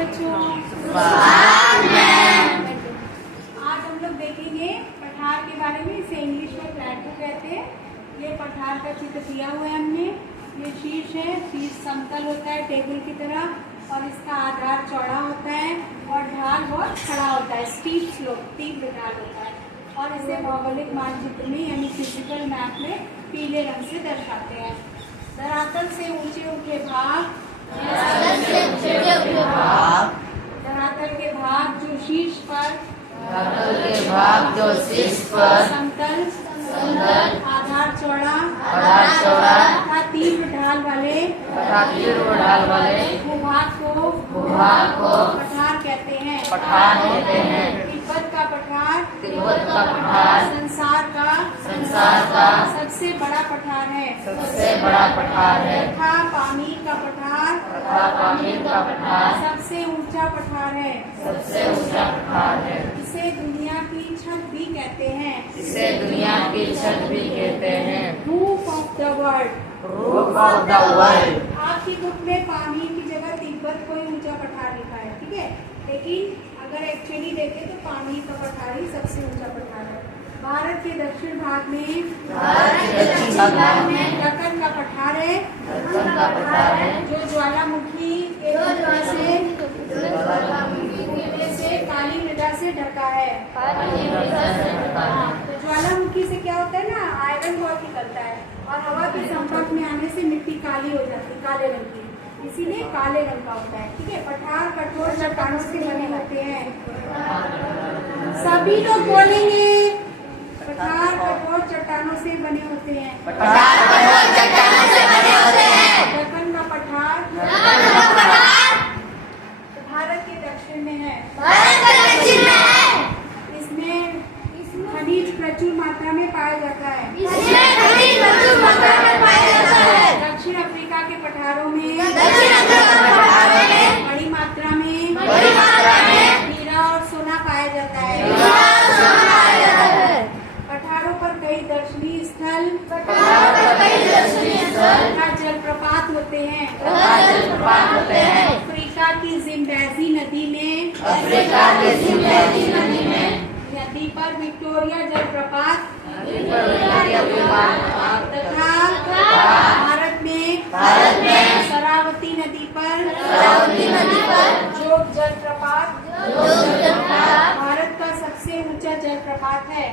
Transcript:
बच्चों। आज हम लोग देखेंगे पठार के बारे में। इसे इंग्लिश में प्लेटो कहते हैं। ये पठार का चित्र दिया हुआ है हमने। ये शीर्ष है, शीर्ष समतल होता है टेबल की तरह और इसका आधार चौड़ा होता है और ढाल बहुत खड़ा होता है, स्टीप स्लोप, तीव्र ढाल होता है। और इसे भौगोलिक मानचित्र में यानी फिजिकल मैप में पीले रंग से दर्शाते हैं। धरातल से ऊंचे ऊंचे भाग, धरातल के भाग जो शीर्ष पर, समतल, आधार चौड़ा तथा तीव्र ढाल वाले भूभाग को पठार कहते हैं। तिब्बत का पठार संसार का सबसे बड़ा पठार है। तथा पामीर का पठार सबसे ऊंचा पठार है। इसे दुनिया की छत भी कहते हैं। Roof of the world. आपकी बुक में पामीर की जगह तिब्बत कोई ऊंचा पठार लिखा है, ठीक है, लेकिन अगर एक्चुअली देखें तो पामीर का पठार ही सबसे ऊंचा पठार है। भारत के दक्षिण भाग में दक्कन का पठार है, जो ज्वालामुखी के से काली मृदा से ढका है। तो ज्वालामुखी से क्या होता है ना, आयरन बहुत निकलता है और हवा के संपर्क में आने से मिट्टी काली हो जाती है, काले रंग की, इसीलिए काले रंग का होता है, ठीक है। पठार कठोर चट्टानों से बने होते हैं। सभी लोग बोलेंगे, पठार कठोर चट्टानों से बने होते हैं। दक्कन का पठार भारत के दक्षिण में है। इसमें खनिज प्रचुर मात्रा में पाया जाता है। दक्षिण अफ्रीका के पठारों में बड़ी मात्रा में हीरा और सोना पाया जाता है। पठारों पर कई दर्शनीय स्थल तथा जलप्रपात होते हैं। अफ्रीका की जिम्बेजी नदी में नदी पर विक्टोरिया जलप्रपात तथा भारत में शरावती नदी पर जोग जलप्रपात भारत का सबसे ऊंचा जलप्रपात है।